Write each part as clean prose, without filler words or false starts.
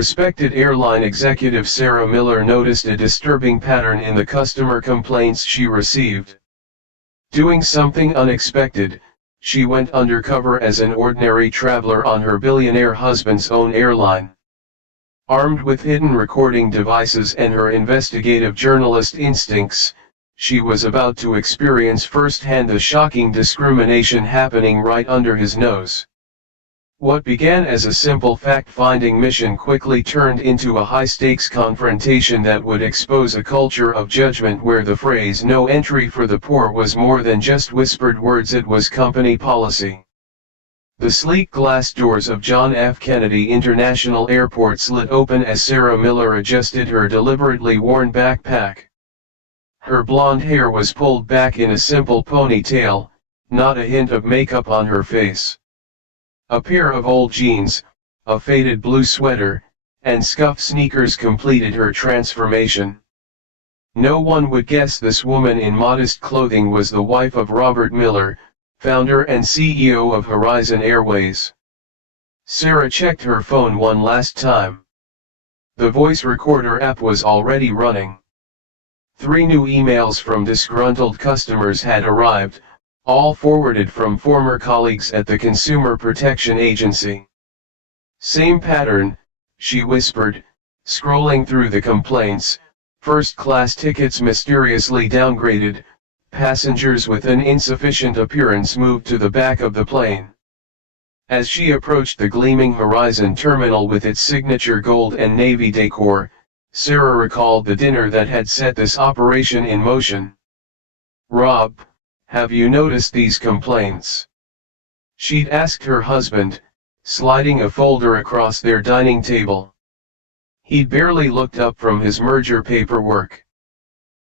Respected airline executive Sarah Miller noticed a disturbing pattern in the customer complaints she received. Doing something unexpected, she went undercover as an ordinary traveler on her billionaire husband's own airline. Armed with hidden recording devices and her investigative journalist instincts, she was about to experience firsthand the shocking discrimination happening right under his nose. What began as a simple fact-finding mission quickly turned into a high-stakes confrontation that would expose a culture of judgment where the phrase "no entry for the poor" was more than just whispered words, it was company policy. The sleek glass doors of John F. Kennedy International Airport slid open as Sarah Miller adjusted her deliberately worn backpack. Her blonde hair was pulled back in a simple ponytail, not a hint of makeup on her face. A pair of old jeans, a faded blue sweater, and scuffed sneakers completed her transformation. No one would guess this woman in modest clothing was the wife of Robert Miller, founder and CEO of Horizon Airways. Sarah checked her phone one last time. The voice recorder app was already running. 3 new emails from disgruntled customers had arrived, all forwarded from former colleagues at the Consumer Protection Agency. "Same pattern," she whispered, scrolling through the complaints. "First-class tickets mysteriously downgraded, passengers with an insufficient appearance moved to the back of the plane." As she approached the gleaming Horizon terminal with its signature gold and navy decor, Sarah recalled the dinner that had set this operation in motion. "Rob, have you noticed these complaints?" she'd asked her husband, sliding a folder across their dining table. He'd barely looked up from his merger paperwork.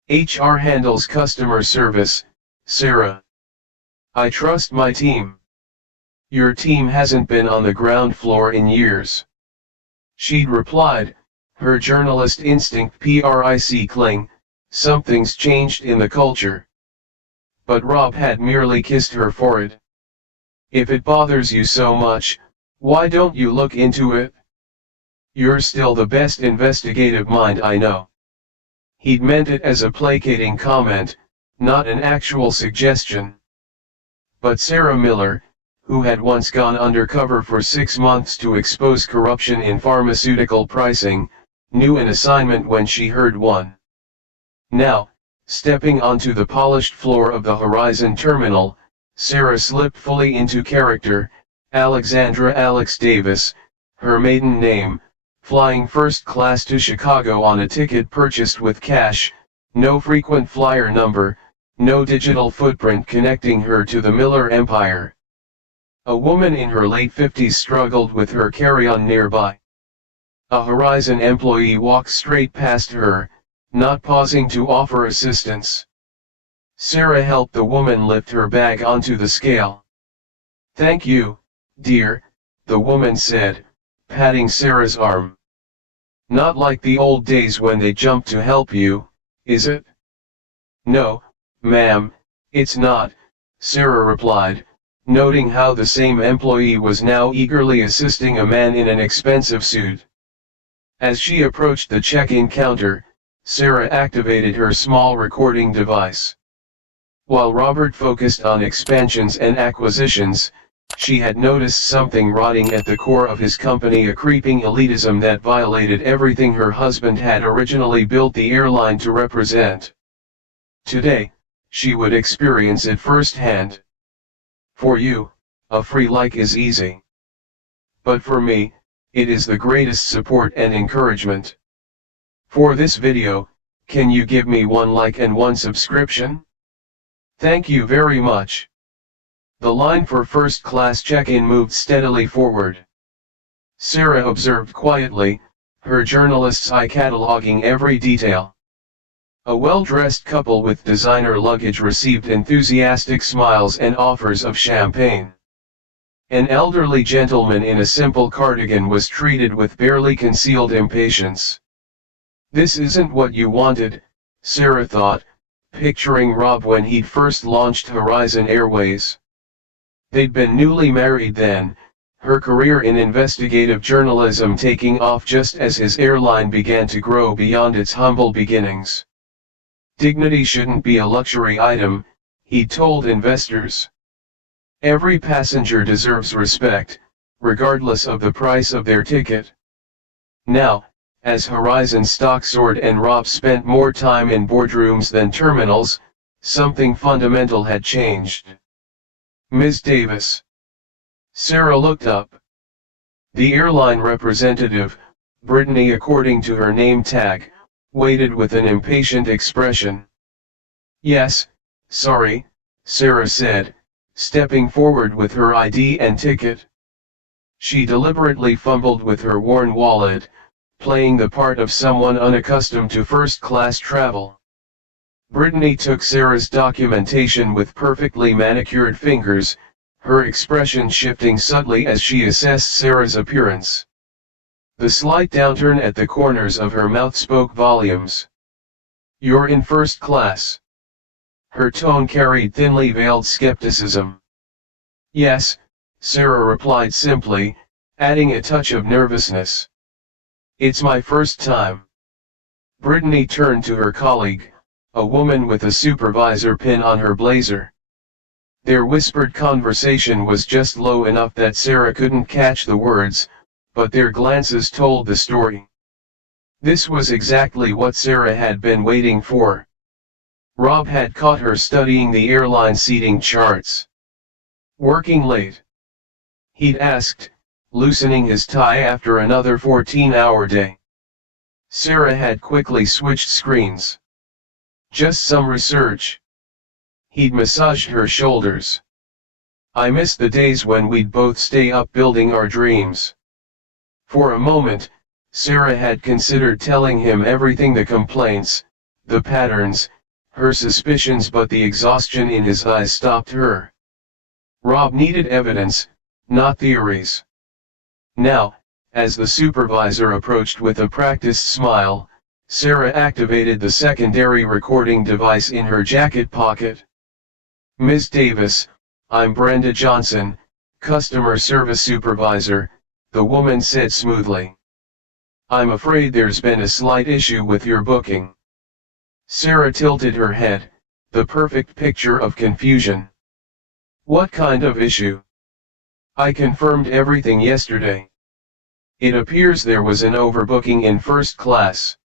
"HR handles customer service, Sarah. I trust my team." "Your team hasn't been on the ground floor in years," she'd replied, her journalist instinct prickling. Something's changed in the culture. But Rob had merely kissed her forehead. "If it bothers you so much, why don't you look into it? You're still the best investigative mind I know." He'd meant it as a placating comment, not an actual suggestion. But Sarah Miller, who had once gone undercover for 6 months to expose corruption in pharmaceutical pricing, knew an assignment when she heard one. Now, stepping onto the polished floor of the Horizon terminal, Sarah slipped fully into character. Alexandra Alex Davis, her maiden name, flying first class to Chicago on a ticket purchased with cash, no frequent flyer number, no digital footprint connecting her to the Miller empire. A woman in her late 50s struggled with her carry-on nearby. A Horizon employee walked straight past her, not pausing to offer assistance. Sarah helped the woman lift her bag onto the scale. "Thank you, dear," the woman said, patting Sarah's arm. "Not like the old days when they jumped to help you, is it?" "No, ma'am, it's not," Sarah replied, noting how the same employee was now eagerly assisting a man in an expensive suit. As she approached the check-in counter, Sarah activated her small recording device. While Robert focused on expansions and acquisitions, she had noticed something rotting at the core of his company, a creeping elitism that violated everything her husband had originally built the airline to represent. Today, she would experience it firsthand. "For you, a free like is easy. But for me, it is the greatest support and encouragement. For this video, can you give me 1 like and 1 subscription? Thank you very much." The line for first-class check-in moved steadily forward. Sarah observed quietly, her journalist's eye cataloging every detail. A well-dressed couple with designer luggage received enthusiastic smiles and offers of champagne. An elderly gentleman in a simple cardigan was treated with barely concealed impatience. "This isn't what you wanted," Sarah thought, picturing Rob when he'd first launched Horizon Airways. They'd been newly married then, her career in investigative journalism taking off just as his airline began to grow beyond its humble beginnings. Dignity shouldn't be a luxury item, he told investors. Every passenger deserves respect, regardless of the price of their ticket. Now, as Horizon stock soared and Rob spent more time in boardrooms than terminals, something fundamental had changed. Ms. Davis. Sarah looked up. The airline representative, Brittany according to her name tag, waited with an impatient expression. Yes, sorry, Sarah said, stepping forward with her ID and ticket. She deliberately fumbled with her worn wallet, playing the part of someone unaccustomed to first-class travel. Brittany took Sarah's documentation with perfectly manicured fingers, her expression shifting subtly as she assessed Sarah's appearance. The slight downturn at the corners of her mouth spoke volumes. You're in first class. Her tone carried thinly veiled skepticism. Yes, Sarah replied simply, adding a touch of nervousness. It's my first time. Brittany turned to her colleague, a woman with a supervisor pin on her blazer. Their whispered conversation was just low enough that Sarah couldn't catch the words, but their glances told the story. This was exactly what Sarah had been waiting for. Rob had caught her studying the airline seating charts. Working late? He'd asked, loosening his tie after another 14-hour day. Sarah had quickly switched screens. Just some research. He'd massaged her shoulders. I miss the days when we'd both stay up building our dreams. For a moment, Sarah had considered telling him everything, the complaints, the patterns, her suspicions, but the exhaustion in his eyes stopped her. Rob needed evidence, not theories. Now, as the supervisor approached with a practiced smile, Sarah activated the secondary recording device in her jacket pocket. Ms. Davis, I'm Brenda Johnson, Customer Service Supervisor, the woman said smoothly. I'm afraid there's been a slight issue with your booking. Sarah tilted her head, the perfect picture of confusion. What kind of issue? I confirmed everything yesterday. It appears there was an overbooking in first class.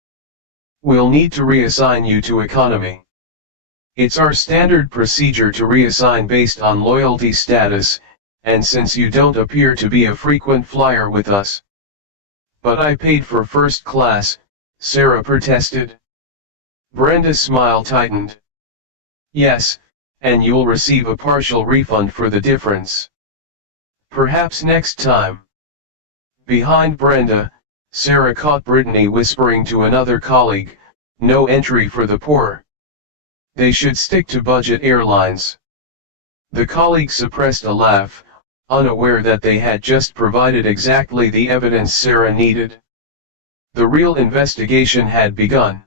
We'll need to reassign you to economy. It's our standard procedure to reassign based on loyalty status, and since you don't appear to be a frequent flyer with us. But I paid for first class, Sarah protested. Brenda's smile tightened. Yes, and you'll receive a partial refund for the difference. Perhaps next time. Behind Brenda, Sarah caught Brittany whispering to another colleague, no entry for the poor. They should stick to budget airlines. The colleague suppressed a laugh, unaware that they had just provided exactly the evidence Sarah needed. The real investigation had begun.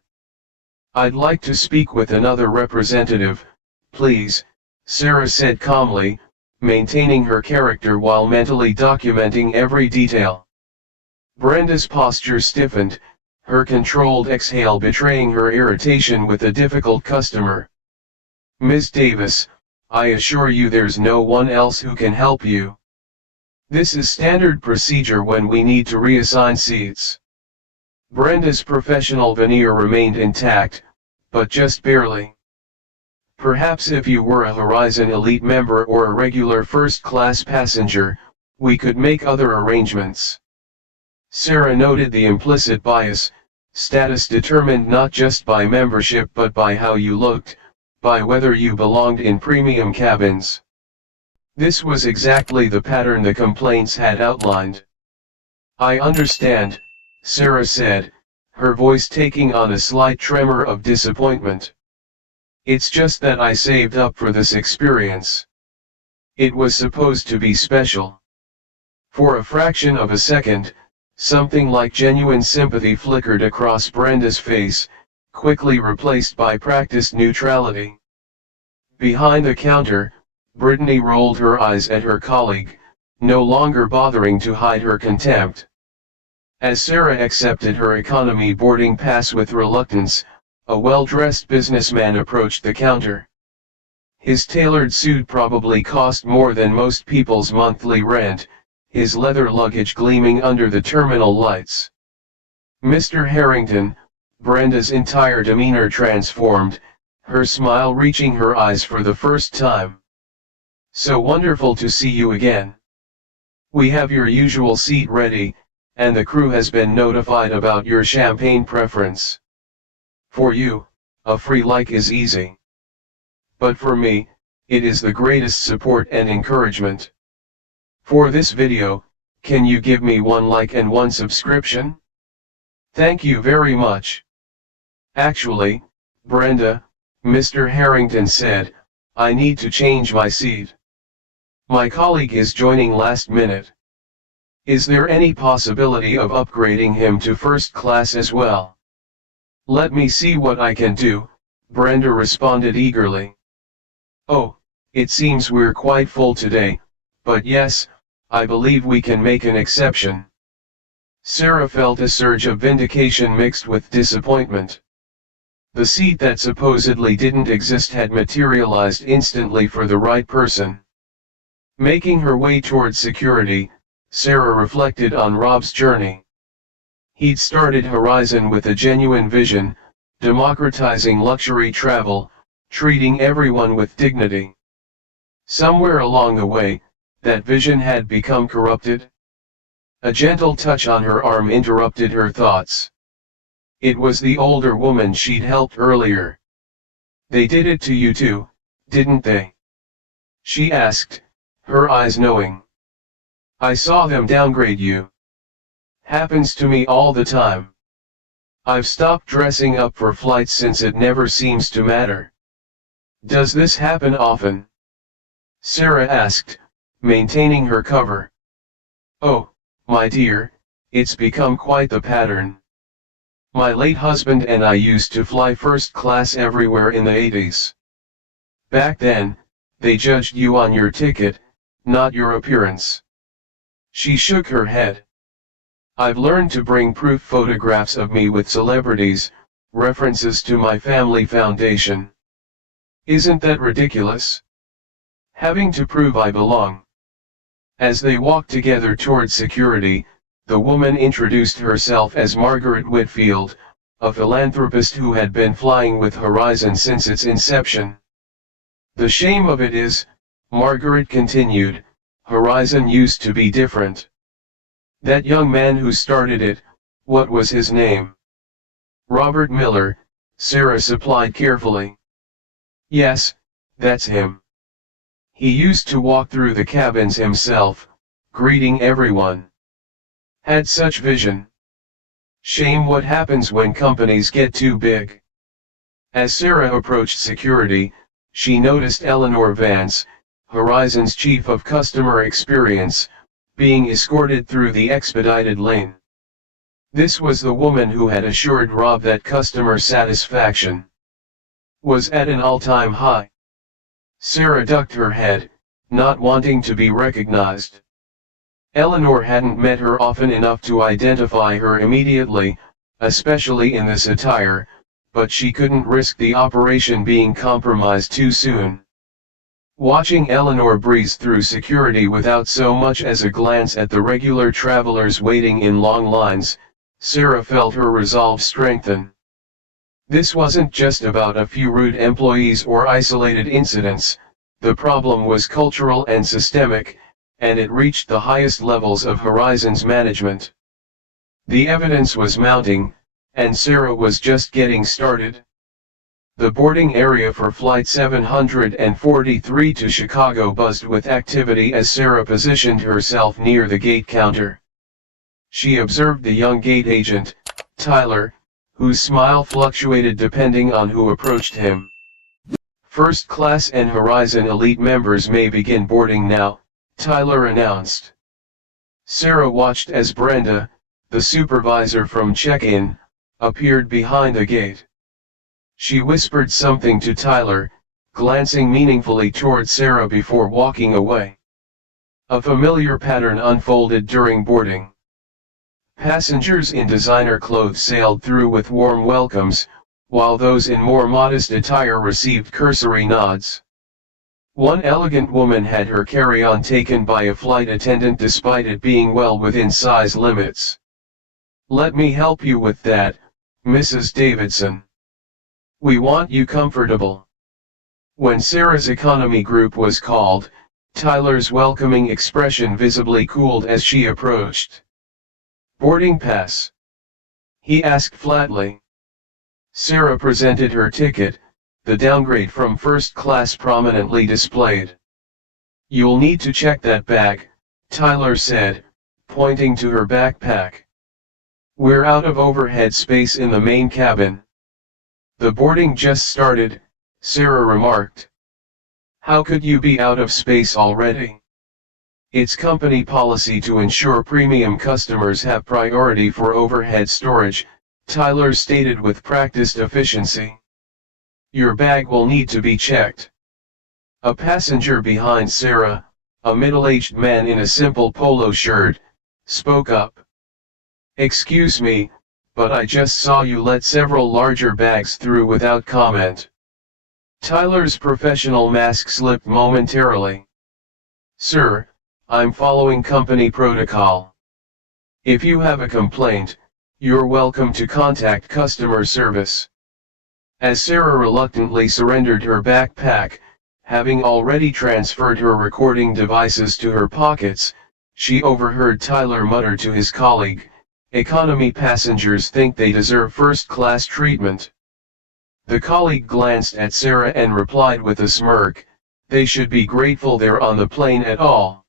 I'd like to speak with another representative, please, Sarah said calmly, maintaining her character while mentally documenting every detail. Brenda's posture stiffened, her controlled exhale betraying her irritation with a difficult customer. Ms. Davis, I assure you there's no one else who can help you. This is standard procedure when we need to reassign seats. Brenda's professional veneer remained intact, but just barely. Perhaps if you were a Horizon Elite member or a regular first-class passenger, we could make other arrangements. Sarah noted the implicit bias, status determined not just by membership but by how you looked, by whether you belonged in premium cabins. This was exactly the pattern the complaints had outlined. I understand, Sarah said, her voice taking on a slight tremor of disappointment. It's just that I saved up for this experience. It was supposed to be special. For a fraction of a second, something like genuine sympathy flickered across Brenda's face, quickly replaced by practiced neutrality. Behind the counter, Brittany rolled her eyes at her colleague, no longer bothering to hide her contempt. As Sarah accepted her economy boarding pass with reluctance, a well-dressed businessman approached the counter. His tailored suit probably cost more than most people's monthly rent, his leather luggage gleaming under the terminal lights. "Mr. Harrington," Brenda's entire demeanor transformed, her smile reaching her eyes for the first time. "So wonderful to see you again. We have your usual seat ready, and the crew has been notified about your champagne preference. For you, a free like is easy. But for me, it is the greatest support and encouragement. For this video, can you give me 1 like and 1 subscription? Thank you very much." "Actually, Brenda," Mr. Harrington said, "I need to change my seat. My colleague is joining last minute. Is there any possibility of upgrading him to first class as well?" "Let me see what I can do," Brenda responded eagerly. "Oh, it seems we're quite full today, but yes, I believe we can make an exception." Sarah felt a surge of vindication mixed with disappointment. The seat that supposedly didn't exist had materialized instantly for the right person. Making her way towards security, Sarah reflected on Rob's journey. He'd started Horizon with a genuine vision, democratizing luxury travel, treating everyone with dignity. Somewhere along the way, that vision had become corrupted. A gentle touch on her arm interrupted her thoughts. It was the older woman she'd helped earlier. "They did it to you too, didn't they?" she asked, her eyes knowing. "I saw them downgrade you. Happens to me all the time. I've stopped dressing up for flights since it never seems to matter." "Does this happen often?" Sarah asked, maintaining her cover. "Oh, my dear, it's become quite the pattern. My late husband and I used to fly first class everywhere in the 80s. Back then, they judged you on your ticket, not your appearance." She shook her head. "I've learned to bring proof photographs of me with celebrities, references to my family foundation. Isn't that ridiculous? Having to prove I belong." As they walked together toward security, the woman introduced herself as Margaret Whitfield, a philanthropist who had been flying with Horizon since its inception. "The shame of it is," Margaret continued, "Horizon used to be different. That young man who started it, what was his name?" "Robert Miller," Sarah supplied carefully. "Yes, that's him. He used to walk through the cabins himself, greeting everyone. Had such vision. Shame what happens when companies get too big." As Sarah approached security, she noticed Eleanor Vance, Horizon's chief of customer experience, being escorted through the expedited lane. This was the woman who had assured Rob that customer satisfaction was at an all-time high. Sarah ducked her head, not wanting to be recognized. Eleanor hadn't met her often enough to identify her immediately, especially in this attire, but she couldn't risk the operation being compromised too soon. Watching Eleanor breeze through security without so much as a glance at the regular travelers waiting in long lines, Sarah felt her resolve strengthen. This wasn't just about a few rude employees or isolated incidents, the problem was cultural and systemic, and it reached the highest levels of Horizon's management. The evidence was mounting, and Sarah was just getting started. The boarding area for Flight 743 to Chicago buzzed with activity as Sarah positioned herself near the gate counter. She observed the young gate agent, Tyler, whose smile fluctuated depending on who approached him. "First Class and Horizon Elite members may begin boarding now," Tyler announced. Sarah watched as Brenda, the supervisor from check-in, appeared behind the gate. She whispered something to Tyler, glancing meaningfully toward Sarah before walking away. A familiar pattern unfolded during boarding. Passengers in designer clothes sailed through with warm welcomes, while those in more modest attire received cursory nods. One elegant woman had her carry-on taken by a flight attendant despite it being well within size limits. "Let me help you with that, Mrs. Davidson. We want you comfortable." When Sarah's economy group was called, Tyler's welcoming expression visibly cooled as she approached. "Boarding pass?" he asked flatly. Sarah presented her ticket, the downgrade from first class prominently displayed. "You'll need to check that bag," Tyler said, pointing to her backpack. "We're out of overhead space in the main cabin." "The boarding just started," Sarah remarked. "How could you be out of space already?" "It's company policy to ensure premium customers have priority for overhead storage," Tyler stated with practiced efficiency. "Your bag will need to be checked." A passenger behind Sarah, a middle-aged man in a simple polo shirt, spoke up. "Excuse me, but I just saw you let several larger bags through without comment." Tyler's professional mask slipped momentarily. "Sir, I'm following company protocol. If you have a complaint, you're welcome to contact customer service." As Sarah reluctantly surrendered her backpack, having already transferred her recording devices to her pockets, she overheard Tyler mutter to his colleague, "Economy passengers think they deserve first-class treatment." The colleague glanced at Sarah and replied with a smirk, "They should be grateful they're on the plane at all.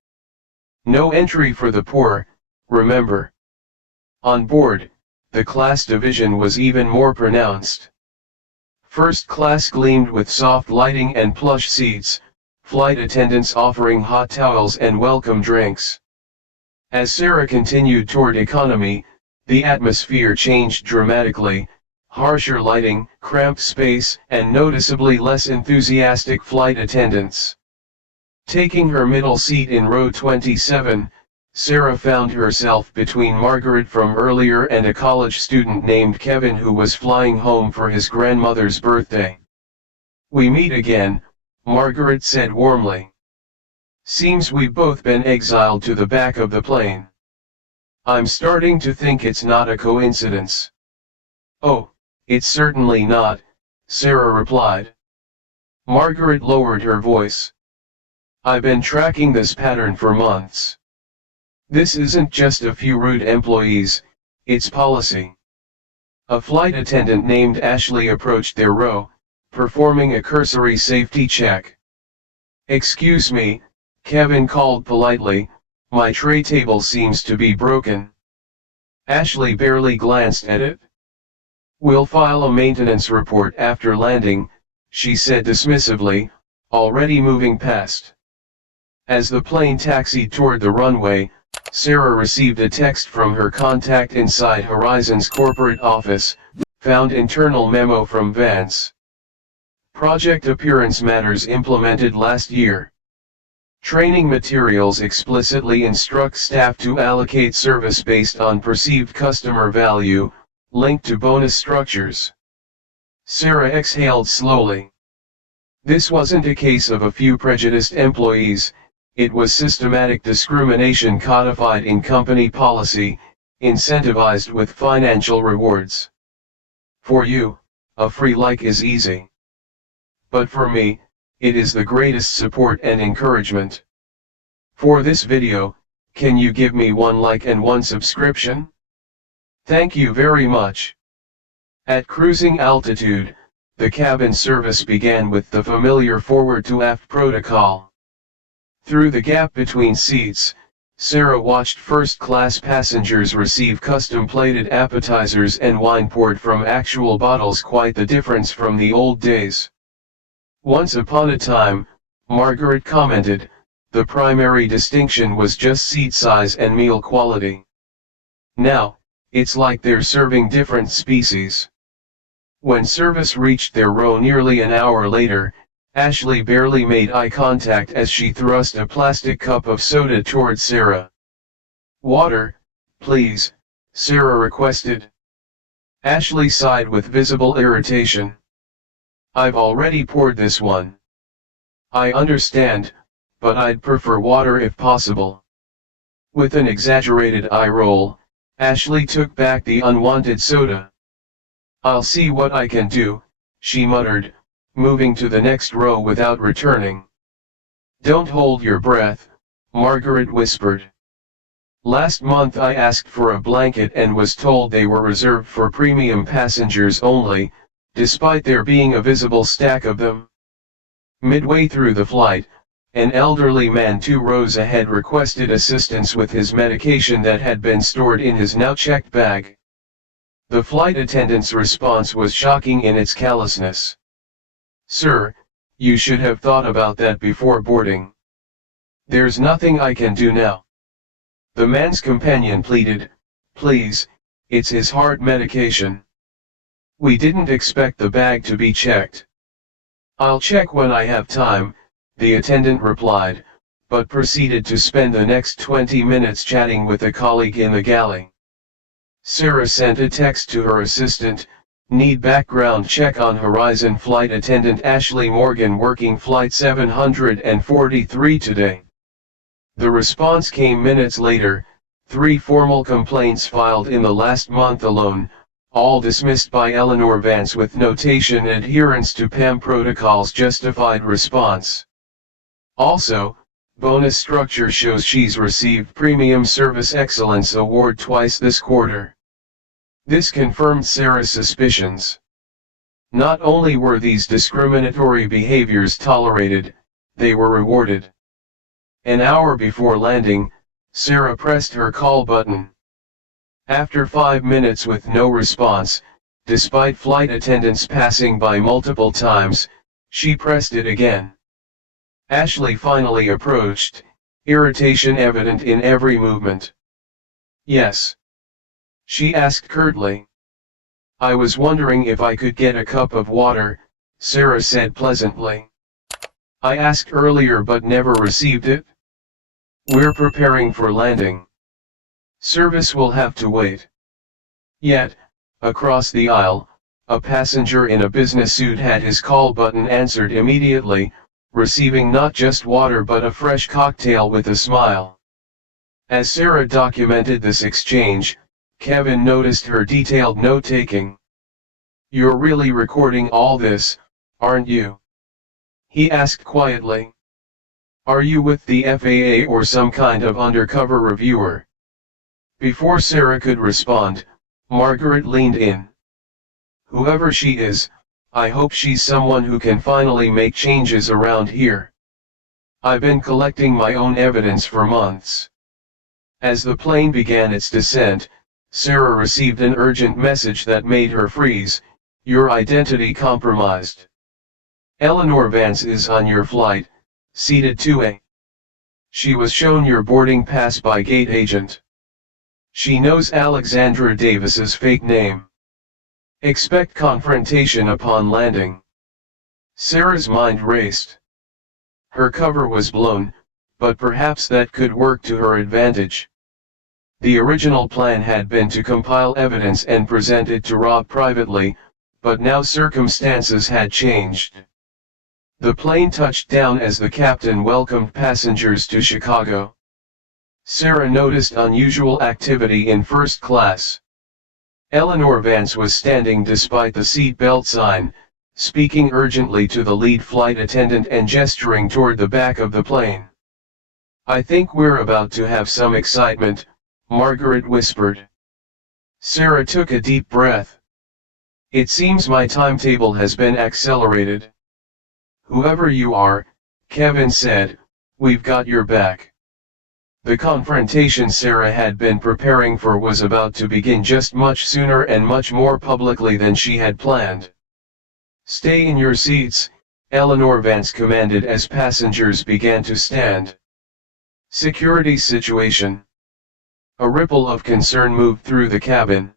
No entry for the poor, remember." On board, the class division was even more pronounced. First class gleamed with soft lighting and plush seats, flight attendants offering hot towels and welcome drinks. As Sarah continued toward economy, the atmosphere changed dramatically: harsher lighting, cramped space, and noticeably less enthusiastic flight attendants. Taking her middle seat in row 27, Sarah found herself between Margaret from earlier and a college student named Kevin who was flying home for his grandmother's birthday. "We meet again," Margaret said warmly. "Seems we've both been exiled to the back of the plane. I'm starting to think it's not a coincidence." "Oh, it's certainly not," Sarah replied. Margaret lowered her voice. "I've been tracking this pattern for months. This isn't just a few rude employees, it's policy." A flight attendant named Ashley approached their row, performing a cursory safety check. "Excuse me," Kevin called politely, "my tray table seems to be broken." Ashley barely glanced at it. "We'll file a maintenance report after landing," she said dismissively, already moving past. As the plane taxied toward the runway, Sarah received a text from her contact inside Horizon's corporate office, found internal memo from Vance. Project appearance matters implemented last year. Training materials explicitly instruct staff to allocate service based on perceived customer value, linked to bonus structures. Sarah exhaled slowly. This wasn't a case of a few prejudiced employees. It was systematic discrimination codified in company policy, incentivized with financial rewards. For you, a free like is easy. But for me, it is the greatest support and encouragement. For this video, can you give me one like and one subscription? Thank you very much. At cruising altitude, the cabin service began with the familiar forward to aft protocol. Through the gap between seats, Sarah watched first-class passengers receive custom-plated appetizers and wine poured from actual bottles, quite the difference from the old days. "Once upon a time," Margaret commented, "the primary distinction was just seat size and meal quality. Now, it's like they're serving different species." When service reached their row nearly an hour later, Ashley barely made eye contact as she thrust a plastic cup of soda towards Sarah. "Water, please," Sarah requested. Ashley sighed with visible irritation. "I've already poured this one." "I understand, but I'd prefer water if possible." With an exaggerated eye roll, Ashley took back the unwanted soda. "I'll see what I can do," she muttered, moving to the next row without returning. "Don't hold your breath," Margaret whispered. "Last month I asked for a blanket and was told they were reserved for premium passengers only, despite there being a visible stack of them." Midway through the flight, an elderly man 2 rows ahead requested assistance with his medication that had been stored in his now-checked bag. The flight attendant's response was shocking in its callousness. "Sir, you should have thought about that before boarding." "There's nothing I can do now." The man's companion pleaded, "Please, it's his heart medication." "We didn't expect the bag to be checked." "I'll check when I have time," the attendant replied, but proceeded to spend the next 20 minutes chatting with a colleague in the galley. Sarah sent a text to her assistant, "Need background check on Horizon flight attendant Ashley Morgan working flight 743 today." The response came minutes later, 3 formal complaints filed in the last month alone, all dismissed by Eleanor Vance with notation adherence to PAM protocols justified response. Also, bonus structure shows she's received Premium Service Excellence Award twice this quarter. This confirmed Sarah's suspicions. Not only were these discriminatory behaviors tolerated, they were rewarded. An hour before landing, Sarah pressed her call button. After 5 minutes with no response, despite flight attendants passing by multiple times, she pressed it again. Ashley finally approached, irritation evident in every movement. "Yes?" she asked curtly. "I was wondering if I could get a cup of water," Sarah said pleasantly. "I asked earlier but never received it." "We're preparing for landing. Service will have to wait." Yet, across the aisle, a passenger in a business suit had his call button answered immediately, receiving not just water but a fresh cocktail with a smile. As Sarah documented this exchange, Kevin noticed her detailed note-taking. "You're really recording all this, aren't you?" he asked quietly. "Are you with the FAA or some kind of undercover reviewer?" Before Sarah could respond, Margaret leaned in. "Whoever she is, I hope she's someone who can finally make changes around here. I've been collecting my own evidence for months." As the plane began its descent, Sarah received an urgent message that made her freeze, "Your identity compromised. Eleanor Vance is on your flight, seated 2A. She was shown your boarding pass by gate agent. She knows Alexandra Davis's fake name. Expect confrontation upon landing." Sarah's mind raced. Her cover was blown, but perhaps that could work to her advantage. The original plan had been to compile evidence and present it to Rob privately, but now circumstances had changed. The plane touched down as the captain welcomed passengers to Chicago. Sarah noticed unusual activity in first class. Eleanor Vance was standing despite the seat belt sign, speaking urgently to the lead flight attendant and gesturing toward the back of the plane. "I think we're about to have some excitement," Margaret whispered. Sarah took a deep breath. "It seems my timetable has been accelerated." "Whoever you are," Kevin said, "we've got your back." The confrontation Sarah had been preparing for was about to begin just much sooner and much more publicly than she had planned. "Stay in your seats," Eleanor Vance commanded as passengers began to stand. "Security situation." A ripple of concern moved through the cabin.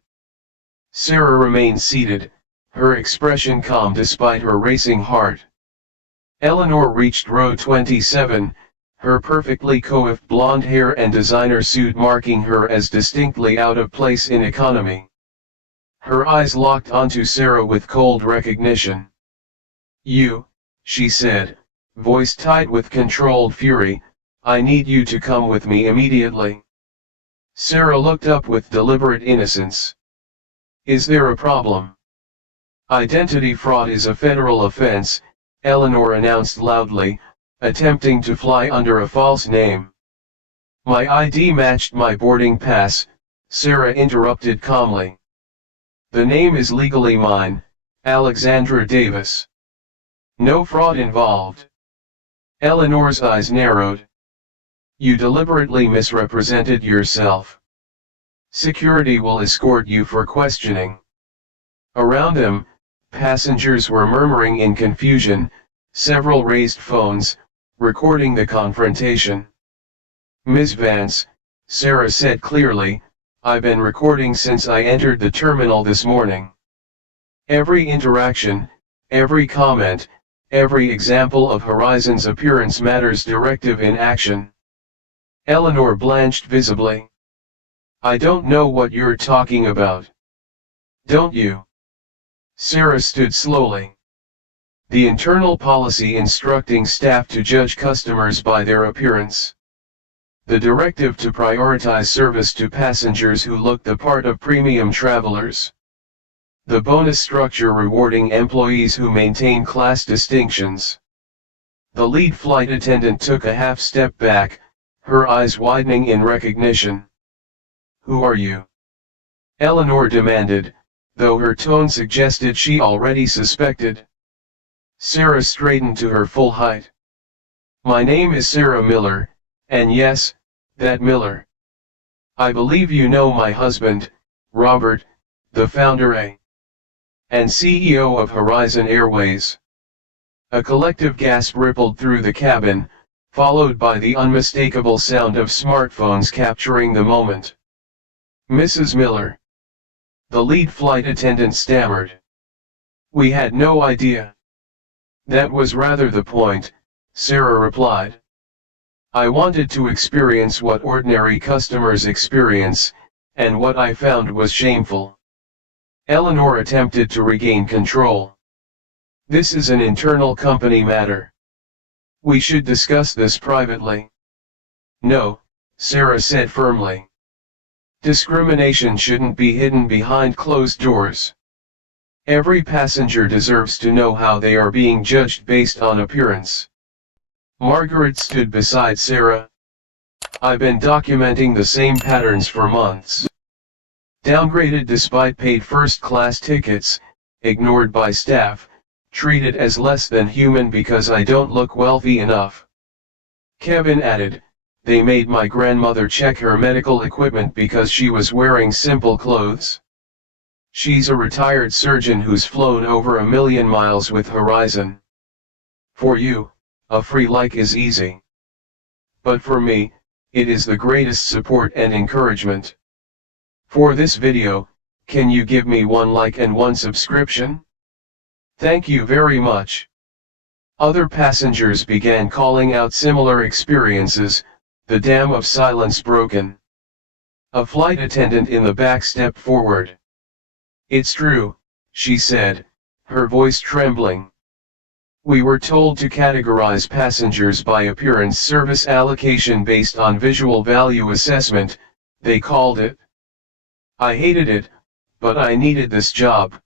Sarah remained seated, her expression calm despite her racing heart. Eleanor reached row 27, her perfectly coiffed blonde hair and designer suit marking her as distinctly out of place in economy. Her eyes locked onto Sarah with cold recognition. "You," she said, voice tight with controlled fury, "I need you to come with me immediately." Sarah looked up with deliberate innocence. "Is there a problem?" "Identity fraud is a federal offense," Eleanor announced loudly, attempting to fly under a false name. "My ID matched my boarding pass," Sarah interrupted calmly. "The name is legally mine, Alexandra Davis. No fraud involved." Eleanor's eyes narrowed. "You deliberately misrepresented yourself. Security will escort you for questioning." Around them, passengers were murmuring in confusion, several raised phones, recording the confrontation. "Ms. Vance," Sarah said clearly, "I've been recording since I entered the terminal this morning. Every interaction, every comment, every example of Horizon's appearance matters. Directive in action." Eleanor blanched visibly. "I don't know what you're talking about." "Don't you?" Sarah stood slowly. "The internal policy instructing staff to judge customers by their appearance. The directive to prioritize service to passengers who look the part of premium travelers. The bonus structure rewarding employees who maintain class distinctions." The lead flight attendant took a half step back, her eyes widening in recognition. "Who are you?" Eleanor demanded, though her tone suggested she already suspected. Sarah straightened to her full height. "My name is Sarah Miller, and yes, that Miller. I believe you know my husband, Robert, the founder and CEO of Horizon Airways." A collective gasp rippled through the cabin, followed by the unmistakable sound of smartphones capturing the moment. "Mrs. Miller." The lead flight attendant stammered. "We had no idea." "That was rather the point," Sarah replied. "I wanted to experience what ordinary customers experience, and what I found was shameful." Eleanor attempted to regain control. "This is an internal company matter. We should discuss this privately." "No," Sarah said firmly. "Discrimination shouldn't be hidden behind closed doors. Every passenger deserves to know how they are being judged based on appearance." Margaret stood beside Sarah. "I've been documenting the same patterns for months. Downgraded despite paid first-class tickets, ignored by staff, treated as less than human because I don't look wealthy enough." Kevin added, "They made my grandmother check her medical equipment because she was wearing simple clothes. She's a retired surgeon who's flown over 1,000,000 miles with Horizon. For you, a free like is easy. But for me, it is the greatest support and encouragement. For this video, can you give me 1 like and 1 subscription? Thank you very much." Other passengers began calling out similar experiences, the dam of silence broken. A flight attendant in the back stepped forward. "It's true," she said, her voice trembling. "We were told to categorize passengers by appearance service allocation based on visual value assessment, they called it. I hated it, but I needed this job."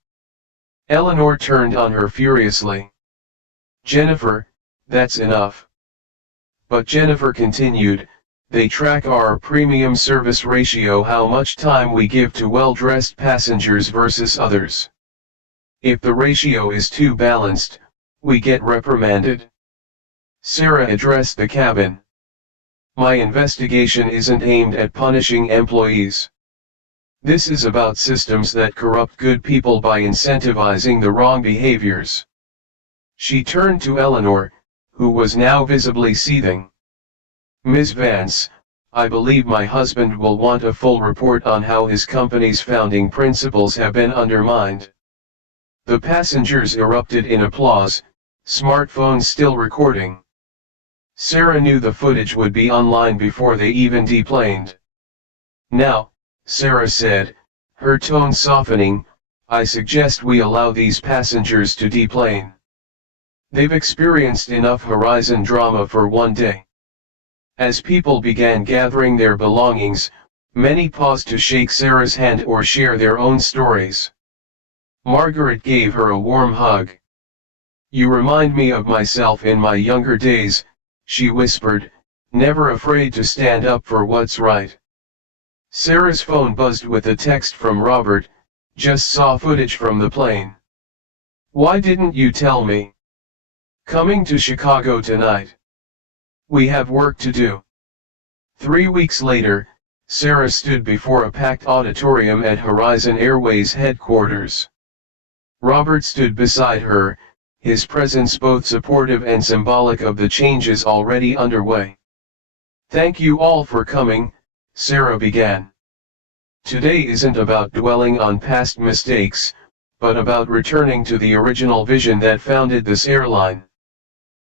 Eleanor turned on her furiously. "Jennifer, that's enough." But Jennifer continued, "They track our premium service ratio, how much time we give to well-dressed passengers versus others. If the ratio is too balanced, we get reprimanded." Sarah addressed the cabin. "My investigation isn't aimed at punishing employees. This is about systems that corrupt good people by incentivizing the wrong behaviors." She turned to Eleanor, who was now visibly seething. "Ms. Vance, I believe my husband will want a full report on how his company's founding principles have been undermined." The passengers erupted in applause, smartphones still recording. Sarah knew the footage would be online before they even deplaned. "Now," Sarah said, her tone softening, "I suggest we allow these passengers to deplane. They've experienced enough Horizon drama for one day." As people began gathering their belongings, many paused to shake Sarah's hand or share their own stories. Margaret gave her a warm hug. "You remind me of myself in my younger days," she whispered, "never afraid to stand up for what's right." Sarah's phone buzzed with a text from Robert, "Just saw footage from the plane. Why didn't you tell me? Coming to Chicago tonight. We have work to do." 3 weeks later, Sarah stood before a packed auditorium at Horizon Airways headquarters. Robert stood beside her, his presence both supportive and symbolic of the changes already underway. "Thank you all for coming," Sarah began. "Today isn't about dwelling on past mistakes, but about returning to the original vision that founded this airline."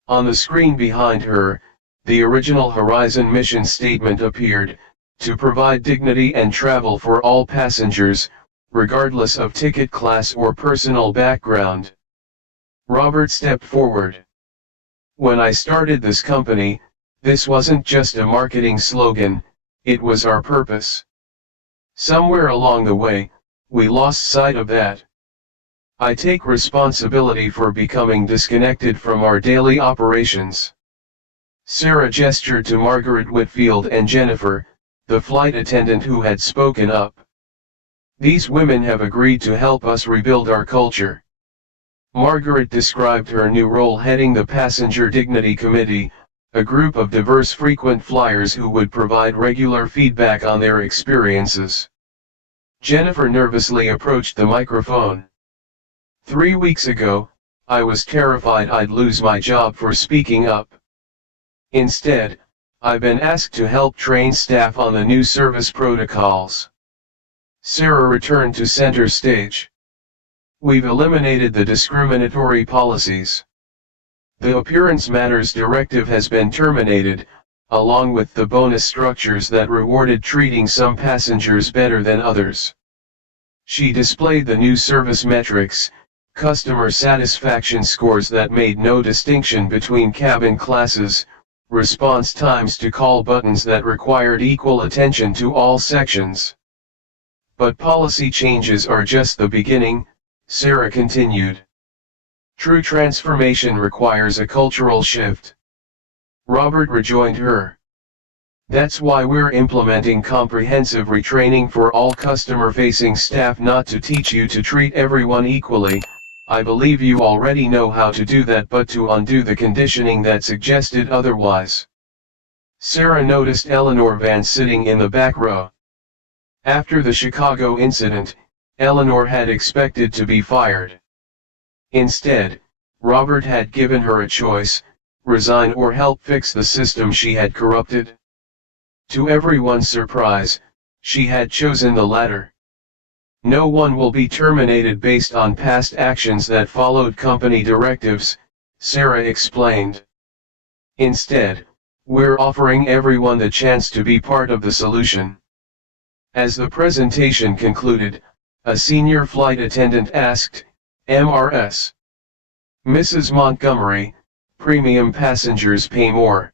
On the screen behind her, the original Horizon mission statement appeared, to provide dignity and travel for all passengers, regardless of ticket class or personal background. Robert stepped forward. "When I started this company, this wasn't just a marketing slogan, it was our purpose. Somewhere along the way, we lost sight of that. I take responsibility for becoming disconnected from our daily operations." Sarah gestured to Margaret Whitfield and Jennifer, the flight attendant who had spoken up. "These women have agreed to help us rebuild our culture." Margaret described her new role heading the Passenger Dignity Committee, a group of diverse frequent flyers who would provide regular feedback on their experiences. Jennifer nervously approached the microphone. 3 weeks ago, I was terrified I'd lose my job for speaking up. Instead, I've been asked to help train staff on the new service protocols." Sarah returned to center stage. "We've eliminated the discriminatory policies. The Appearance Matters Directive has been terminated, along with the bonus structures that rewarded treating some passengers better than others." She displayed the new service metrics, customer satisfaction scores that made no distinction between cabin classes, response times to call buttons that required equal attention to all sections. "But policy changes are just the beginning," Sarah continued. "True transformation requires a cultural shift." Robert rejoined her. "That's why we're implementing comprehensive retraining for all customer-facing staff, not to teach you to treat everyone equally. I believe you already know how to do that, but to undo the conditioning that suggested otherwise." Sarah noticed Eleanor Vance sitting in the back row. After the Chicago incident, Eleanor had expected to be fired. Instead, Robert had given her a choice: resign or help fix the system she had corrupted. To everyone's surprise, she had chosen the latter. "No one will be terminated based on past actions that followed company directives," Sarah explained. "Instead, we're offering everyone the chance to be part of the solution." As the presentation concluded, a senior flight attendant asked, "Mrs. Montgomery, premium passengers pay more.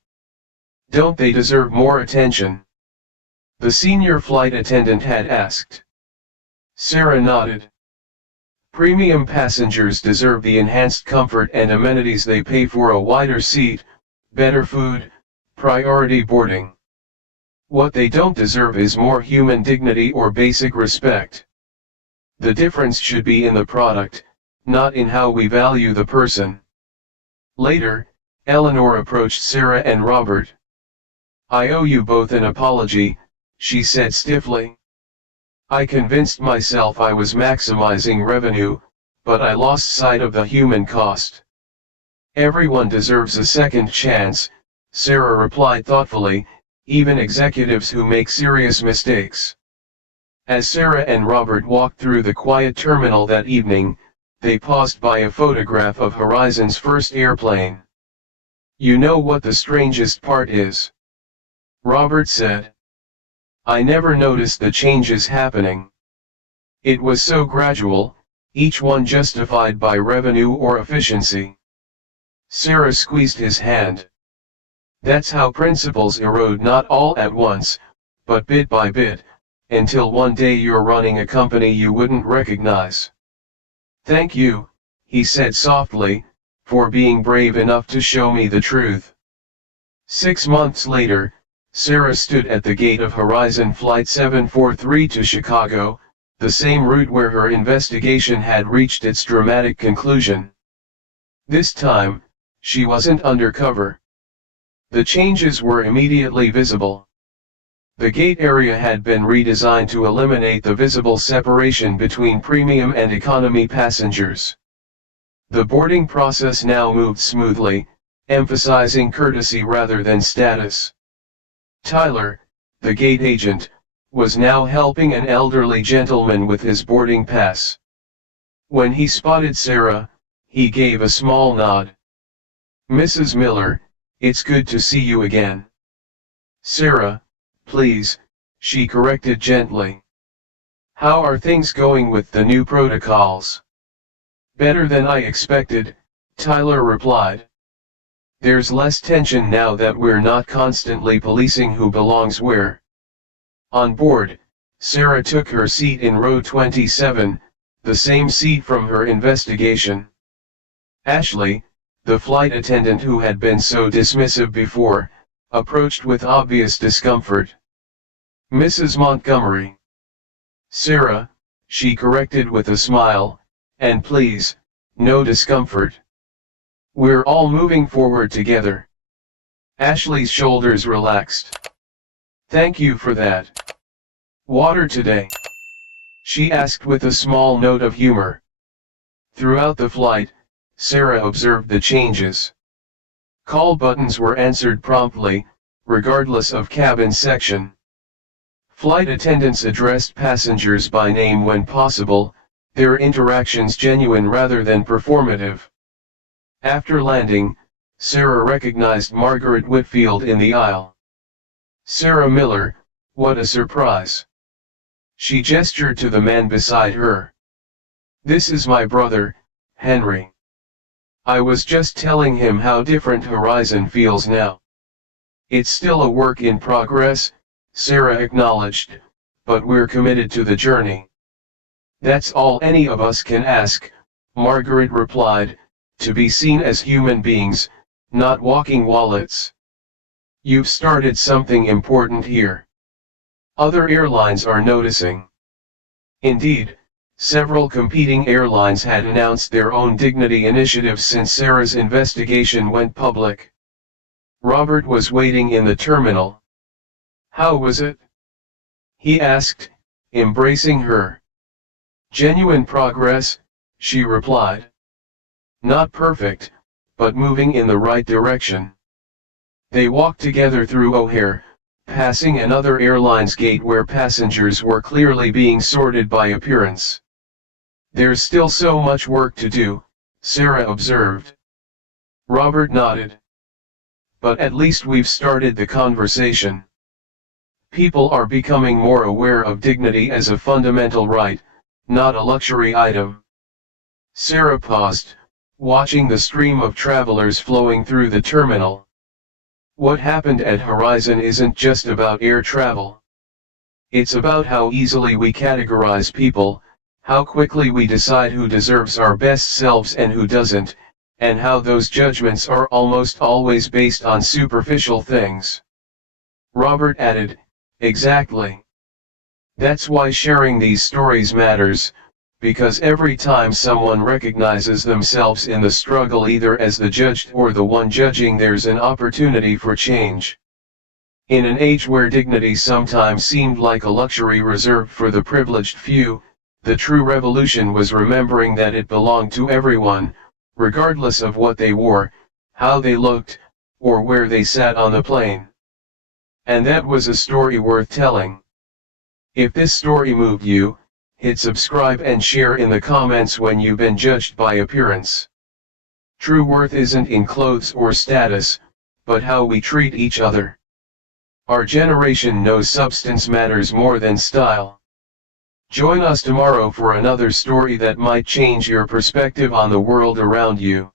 Don't they deserve more attention?" the senior flight attendant had asked. Sarah nodded. "Premium passengers deserve the enhanced comfort and amenities they pay for: a wider seat, better food, priority boarding. What they don't deserve is more human dignity or basic respect. The difference should be in the product, not in how we value the person." Later, Eleanor approached Sarah and Robert. "I owe you both an apology," she said stiffly. "I convinced myself I was maximizing revenue, but I lost sight of the human cost." "Everyone deserves a second chance," Sarah replied thoughtfully, "even executives who make serious mistakes." As Sarah and Robert walked through the quiet terminal that evening, they paused by a photograph of Horizon's first airplane. "You know what the strangest part is?" Robert said. "I never noticed the changes happening. It was so gradual, each one justified by revenue or efficiency." Sarah squeezed his hand. "That's how principles erode, not all at once, but bit by bit, until one day you're running a company you wouldn't recognize." "Thank you," he said softly, "for being brave enough to show me the truth." 6 months later, Sarah stood at the gate of Horizon Flight 743 to Chicago, the same route where her investigation had reached its dramatic conclusion. This time, she wasn't undercover. The changes were immediately visible. The gate area had been redesigned to eliminate the visible separation between premium and economy passengers. The boarding process now moved smoothly, emphasizing courtesy rather than status. Tyler, the gate agent, was now helping an elderly gentleman with his boarding pass. When he spotted Sarah, he gave a small nod. "Mrs. Miller, it's good to see you again." "Sarah, please," she corrected gently. "How are things going with the new protocols?" "Better than I expected," Tyler replied. "There's less tension now that we're not constantly policing who belongs where." On board, Sarah took her seat in row 27, the same seat from her investigation. Ashley, the flight attendant who had been so dismissive before, approached with obvious discomfort. "Mrs. Montgomery." "Sarah," she corrected with a smile, "and please, no discomfort. We're all moving forward together." Ashley's shoulders relaxed. "Thank you for that. Water today?" she asked with a small note of humor. Throughout the flight, Sarah observed the changes. Call buttons were answered promptly, regardless of cabin section. Flight attendants addressed passengers by name when possible, their interactions genuine rather than performative. After landing, Sarah recognized Margaret Whitfield in the aisle. "Sarah Miller, what a surprise." She gestured to the man beside her. "This is my brother, Henry. I was just telling him how different Horizon feels now." "It's still a work in progress," Sarah acknowledged, "but we're committed to the journey." "That's all any of us can ask," Margaret replied, "to be seen as human beings, not walking wallets. You've started something important here. Other airlines are noticing." Indeed, several competing airlines had announced their own dignity initiatives since Sarah's investigation went public. Robert was waiting in the terminal. "How was it?" he asked, embracing her. "Genuine progress," she replied. "Not perfect, but moving in the right direction." They walked together through O'Hare, passing another airline's gate where passengers were clearly being sorted by appearance. "There's still so much work to do," Sarah observed. Robert nodded. "But at least we've started the conversation. People are becoming more aware of dignity as a fundamental right, not a luxury item." Sarah paused, watching the stream of travelers flowing through the terminal. What happened at Horizon isn't just about air travel. It's about how easily we categorize people, how quickly we decide who deserves our best selves and who doesn't, and how those judgments are almost always based on superficial things. Robert added, "Exactly. That's why sharing these stories matters, because every time someone recognizes themselves in the struggle either as the judged or the one judging, there's an opportunity for change." In an age where dignity sometimes seemed like a luxury reserved for the privileged few, the true revolution was remembering that it belonged to everyone, regardless of what they wore, how they looked, or where they sat on the plane. And that was a story worth telling. If this story moved you, hit subscribe and share in the comments when you've been judged by appearance. True worth isn't in clothes or status, but how we treat each other. Our generation knows substance matters more than style. Join us tomorrow for another story that might change your perspective on the world around you.